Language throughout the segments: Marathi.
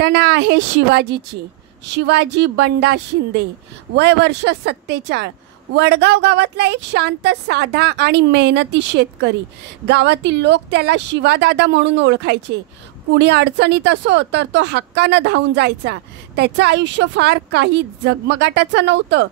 घटना आहे शिवाजीची. शिवाजी बंडा शिंदे, वय वर्ष 47. वडगाव गावातला एक शांत, साधा आणि मेहनती शेतकरी. गावातील लोक त्याला शिवादादा म्हणून ओळखायचे. कुणी अडचणीत असो तर तो हक्कानं धावून जायचा. त्याचं आयुष्य फार काही झगमगाटाचं नव्हतं,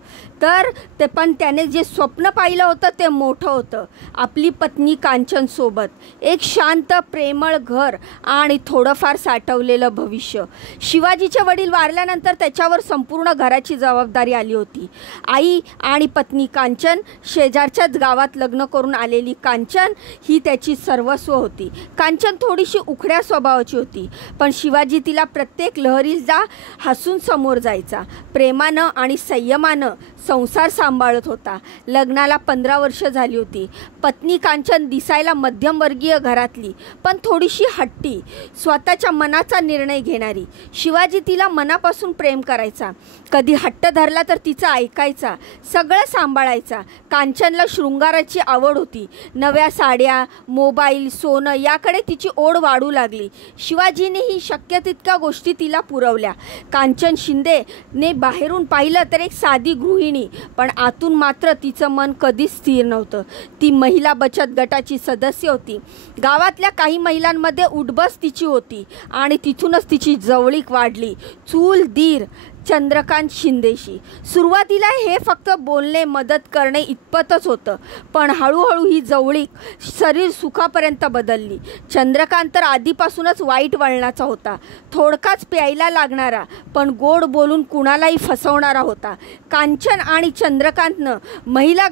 पण त्याने जे स्वप्न पाहिलं होतं ते मोठं होतं. आपली पत्नी कांचनसोबत एक शांत, प्रेमळ घर आणि थोडंफार साठवलेलं भविष्य. शिवाजीचे वडील वारल्यानंतर त्याच्यावर संपूर्ण घराची जबाबदारी आली होती. आई आणि पत्नी कांचन, शेजारच्याच गावात लग्न करून आलेली कांचन ही त्याची सर्वस्व होती. कांचन थोडीशी उखड्या स्वभावाची होती, पण शिवाजी तिला प्रत्येक लहरीला हसून समोर जायचा. प्रेमानं आणि संयमानं संसार सांभाळत होता. लग्नाला 15 वर्ष झाली होती. पत्नी कांचन दिसायला मध्यमवर्गीय घरातली, पण थोडीशी हट्टी, स्वतःच्या मनाचा निर्णय घेणारी. शिवाजी तिला मनापासून प्रेम करायचा. कधी हट्ट धरला तर तिचं ऐकायचा, सगळं सांभाळायचा. कांचनला शृंगाराची आवड होती. नव्या साड्या, मोबाईल, सोनं याकडे तिची ओढ वाढू लागली. शिवाजीनेही शक्य तितक्या गोष्टी तिला पुरवल्या. कांचन शिंदेने बाहेरून पाहिलं तर एक साधी गृहिणी, पण आतून मात्र तिचं मन कधीच स्थिर नव्हतं. ती महिला बचत गटाची सदस्य होती. गावातल्या काही महिलांमध्ये उठबस तिची होती आणि तिथूनच तिची जवळीक वाढली चूल दीर चंद्रकांत शिंदेशी. सुरुवातीला हे फक्त बोलणे, मदत करणे इतपतच होतं, पण हळूहळू ही जवळीक शरीर सुखापर्यंत बदलली. चंद्रकांत तर आधीपासूनच वाईट वळणाचा होता. थोडकाच प्यायला लागणारा, पण गोड बोलून कुणालाही फसवणारा होता. कांचन आणि चंद्रकांतनं महिला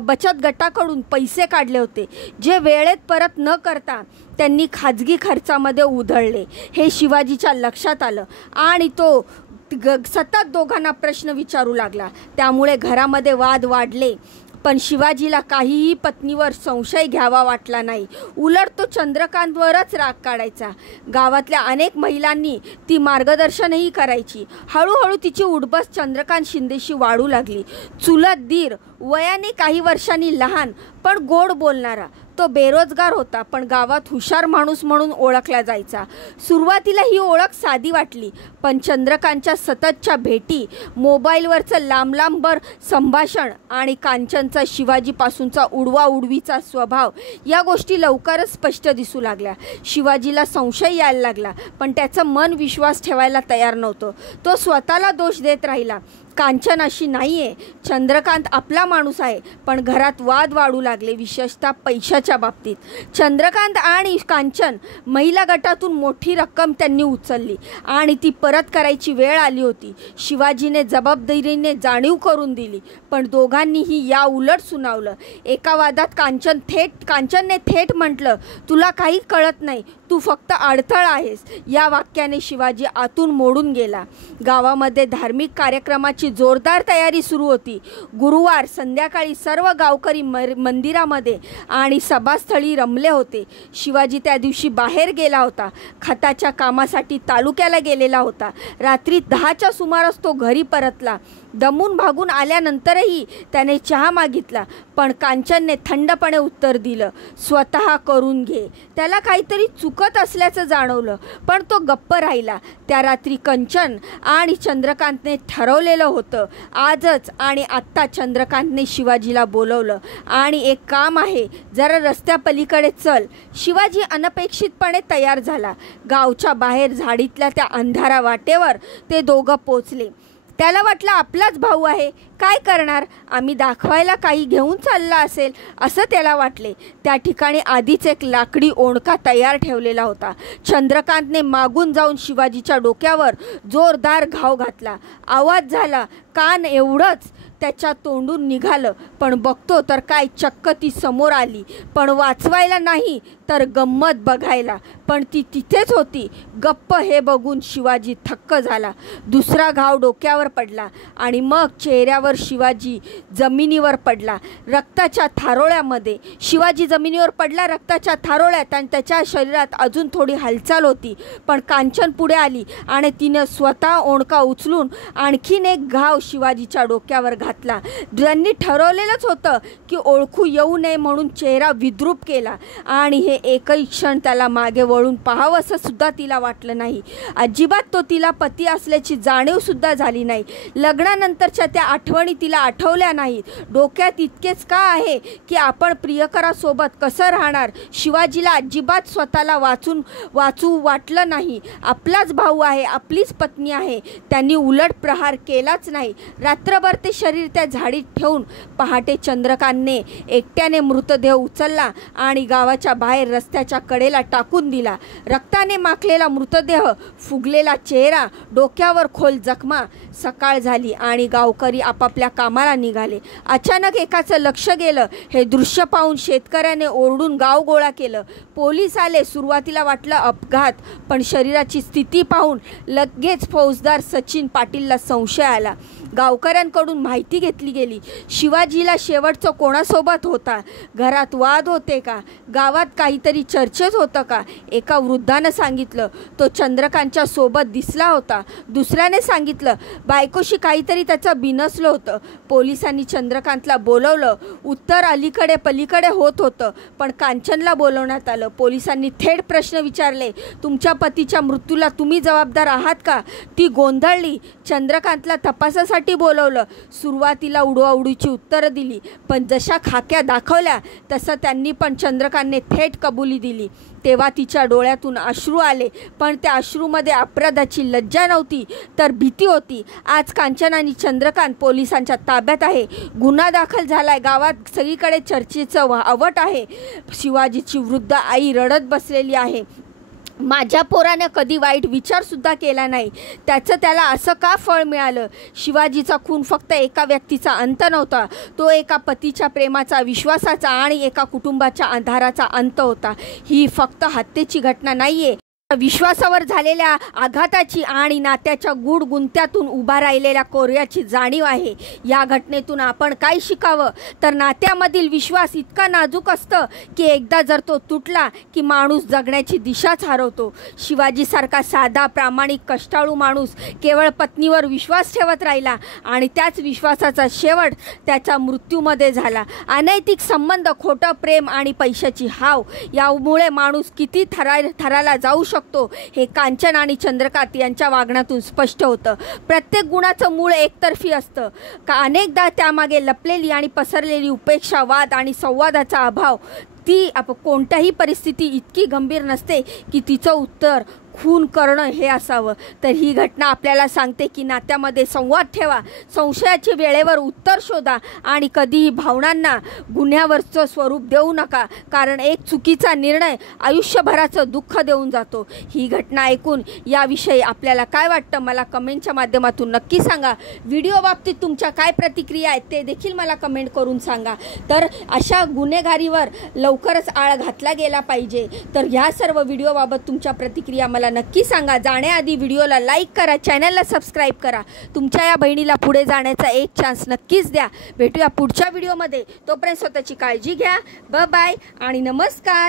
बचत गटाकडून पैसे काढले होते, जे वेळेत परत न करता त्यांनी खाजगी खर्चामध्ये उधळले. हे शिवाजीच्या लक्षात आलं आणि तो सतत दोघांना प्रश्न विचारू लागला. त्यामुळे घरामध्ये वाद वाढले, पण शिवाजीला काहीही पत्नीवर संशय घ्यावा वाटला नाही. उलट तो चंद्रकांतवरच राग काढायचा. गावातल्या अनेक महिलांनी ती मार्गदर्शनही करायची. हळूहळू तिची उठबस चंद्रकांत शिंदेशी वाढू लागली. चुलत दीर, वयाने काही वर्षांनी लहान पण गोड बोलणारा. तो बेरोजगार होता, पण गावात हुशार माणूस म्हणून ओळखला जायचा. सुरुवातीला ही ओळख साधी वाटली, पण चंद्रकांतच्या सततच्या भेटी, मोबाईलवरचं लांब संभाषण आणि कांचनचा शिवाजीपासूनचा उडवाउडवीचा स्वभाव या गोष्टी लवकरच स्पष्ट दिसू लागल्या. शिवाजीला संशय यायला लागला, पण त्याचं मन विश्वास ठेवायला तयार नव्हतं. तो स्वतःला दोष देत राहिला. कांचन अशी नाही आहे, चंद्रकांत आपला माणूस आहे. पण घरात वाद वाढू लागले, विशेषतः पैशाच्या बाबतीत. चंद्रकांत आणि कांचन महिला गटातून मोठी रक्कम त्यांनी उचलली आणि ती परत करायची वेळ आली होती. शिवाजीने जबाबदारीने जाणीव करून दिली, पण दोघांनीही या उलट सुनावलं. एका वादात कांचनने थेट म्हटलं, तुला काही कळत नाही, तू फक्त अडथळा आहेस. या वाक्याने शिवाजी आतून मोडून गेला. गावामध्ये धार्मिक कार्यक्रमाची जोरदार तयारी सुरू होती. गुरुवार संध्याकाळी सर्व गावकरी मंदिरामध्ये आणि सभास्थळी रमले होते. शिवाजी त्या दिवशी बाहेर गेला होता. खताच्या कामासाठी तालुक्याला गेलेला होता. रात्री 10च्या सुमारास तो घरी परतला. दमून भागून आल्यानंतरही त्याने चहा मागितला, पण कांचनने थंडपणे उत्तर दिलं, स्वतः करून घे. त्याला काहीतरी चुकत असल्याचं जाणवलं, पण तो गप्प राहिला. त्या रात्री कांचन आणि चंद्रकांतने ठरवलेलं होतं, आजच आणि आत्ता चंद्रकांतने शिवाजीला बोलवलं आणि एक काम आहे, जरा रस्त्यापलीकडे चल. शिवाजी अनपेक्षितपणे तयार झाला. गावच्या बाहेर झाडीतल्या त्या अंधारा वाटेवर ते दोघं पोचले. त्याला वाटलं आपलाच भाऊ आहे, काय करणार, आम्ही दाखवायला काही घेऊन चालला असेल असं त्याला वाटले. त्या ठिकाणी आधीच एक लाकडी ओंडका तयार ठेवलेला होता. चंद्रकांतने मागून जाऊन शिवाजीच्या डोक्यावर जोरदार घाव घातला. आवाज झाला, कान एवढंच त्याच्या तोंडून निघालं, पण बघतो तर काय, चक्क ती समोर आली. पण वाचवायला नाही तर गंमत बघायला, पण ती तिथेच होती. गप्प हे बघून शिवाजी थक्क झाला. दुसरा घाव डोक्यावर पडला आणि मग चेहऱ्यावर डोक्यावर शिवाजी जमिनीवर पडला रक्ताच्या थारोळ्यामध्ये. शिवाजी जमिनीवर पडला रक्ताच्या थारोळ्यात आणि त्याच्या शरीरात अजून थोडी हालचाल होती. पण कांचन पुढे आली आणि तिनं स्वतः ओंडका उचलून आणखीन एक घाव शिवाजीच्या डोक्यावर घातला. त्यांनी ठरवलेलंच होतं की ओळखू येऊ नये म्हणून चेहरा विद्रूप केला आणि हे एकही क्षण त्याला मागे वळून पाहावं असं सुद्धा तिला वाटलं नाही. अजिबात तो तिला पती असल्याची जाणीव सुद्धा झाली नाही. लग्नानंतरच्या त्या आठवणी तिला आठवल्या नाहीत. डोक्यात इतकेच का आहे की आपण प्रियकरासोबत कसं राहणार. शिवाजीला अजिबात स्वतःला वाचू वाटलं नाही. आपलाच भाऊ आहे, आपलीच पत्नी आहे. त्यांनी उलट प्रहार केलाच नाही. रात्रभर ते शरीर त्या झाडीत ठेवून पहाटे चंद्रकांतने एकट्याने मृतदेह उचलला आणि गावाच्या बाहेर रस्त्याच्या कडेला टाकून दिला. रक्ताने माखलेला मृतदेह, फुगलेला चेहरा, डोक्यावर खोल जखमा. सकाळ झाली आणि गावकरी आपापल्या कामाला निघाले. अचानक एकाचं लक्ष गेलं. हे दृश्य पाहून शेतकऱ्याने ओरडून गाव गोळा केलं. पोलीस आले. सुरुवातीला वाटलं अपघात, पण शरीराची स्थिती पाहून लगेच फौजदार सचिन पाटीलला संशय आला. गावकऱ्यांकडून माहिती घेतली गेली. शिवाजीला शेवटचं कोणासोबत होता? घरात वाद होते का? गावात काहीतरी चर्चेत होतं का? एका वृद्धानं सांगितलं तो चंद्रकांतच्या सोबत दिसला होता. दुसऱ्याने सांगितलं बायकोशी काहीतरी त्याचं बिनसलं होतं. पोलिसांनी चंद्रकांतला बोलवलं. उत्तर अलीकडे पलीकडे होत होतं, पण कांचनला बोलवण्यात आलं. पोलिसांनी थेट प्रश्न विचारले, तुमच्या पतीच्या मृत्यूला तुम्ही जबाबदार आहात का? ती गोंधळली. चंद्रकांतला तपासासाठी बोलवलं. सुरुवातीला उडवाउडीची उत्तरं दिली, पण जशा खाक्या दाखवल्या तसं त्यांनी पण चंद्रकांतने थेट कबुली दिली. तेव्हा तिच्या डोळ्यातून अश्रू आले, पण त्या अश्रूमध्ये अपराधाची लज्जा नव्हती तर भीती होती. आज कांचन आणि चंद्रकांत पोलिसांच्या ताब्यात आहे. गुन्हा दाखल झालाय. गावात सगळीकडे चर्चेचं वावट आहे. शिवाजीची वृद्ध आई रडत बसलेली आहे. माझ्या पोराने कधी वाईट विचारसुद्धा केला नाही, त्याचं त्याला असं का फळ मिळालं? शिवाजीचा खून फक्त एका व्यक्तीचा अंत नव्हता, तो एका पतीच्या प्रेमाचा, विश्वासाचा आणि एका कुटुंबाच्या आधाराचा अंत होता. ही फक्त हत्येची घटना नाही आहे, विश्वासावर झालेल्या आघाताची आणि नात्याच्या गूढ गुंत्यातून उभा राहिलेल्या कोर्याची जाणीव आहे. या घटनेतून आपण काय शिकावं? तर नात्यामधील विश्वास इतका नाजूक असतं की एकदा जर तो तुटला की माणूस जगण्याची दिशाच हरवतो. शिवाजीसारखा साधा, प्रामाणिक, कष्टाळू माणूस केवळ पत्नीवर विश्वास ठेवत राहिला आणि त्याच विश्वासाचा शेवट त्याच्या मृत्यूमध्ये झाला. अनैतिक संबंध, खोटं प्रेम आणि पैशाची हाव यामुळे माणूस किती थराला जाऊ शकतो हे कांचन आणि चंद्रकांत यांच्या वागण्यातून स्पष्ट होतं. प्रत्येक गुणाचं मूळ एकतर्फी असतं का अनेकदा त्यामागे लपलेली आणि पसरलेली उपेक्षा, वाद आणि संवादाचा अभाव. ती कोणत्याही परिस्थिती इतकी गंभीर नसते की तिचं उत्तर खून करणं हे असावं. तर ही घटना आपल्याला सांगते की नात्यामध्ये संवाद ठेवा, संशयाची वेळेवर उत्तर शोधा आणि कधीही भावनांना गुन्ह्यावरचं स्वरूप देऊ नका, कारण एक चुकीचा निर्णय आयुष्यभराचं दुःख देऊन जातो. ही घटना ऐकून याविषयी आपल्याला काय वाटतं मला कमेंटच्या माध्यमातून नक्की सांगा. व्हिडिओ बाबतीत तुमच्या काय प्रतिक्रिया आहेत ते देखील मला कमेंट करून सांगा. तर अशा गुन्हेगारीवर लवकरच आळ घातला गेला पाहिजे. तर ह्या सर्व व्हिडिओबाबत तुमच्या प्रतिक्रिया मला नक्की सांगा. जाण्याआधी व्हिडिओला लाईक करा, चॅनलला सबस्क्राईब करा. तुमच्या या बहिणीला पुढे जाण्याचा एक चान्स नक्कीच द्या. भेटूया पुढच्या व्हिडिओमध्ये. तोपर्यंत स्वतःची काळजी घ्या. बाय बाय आणि नमस्कार.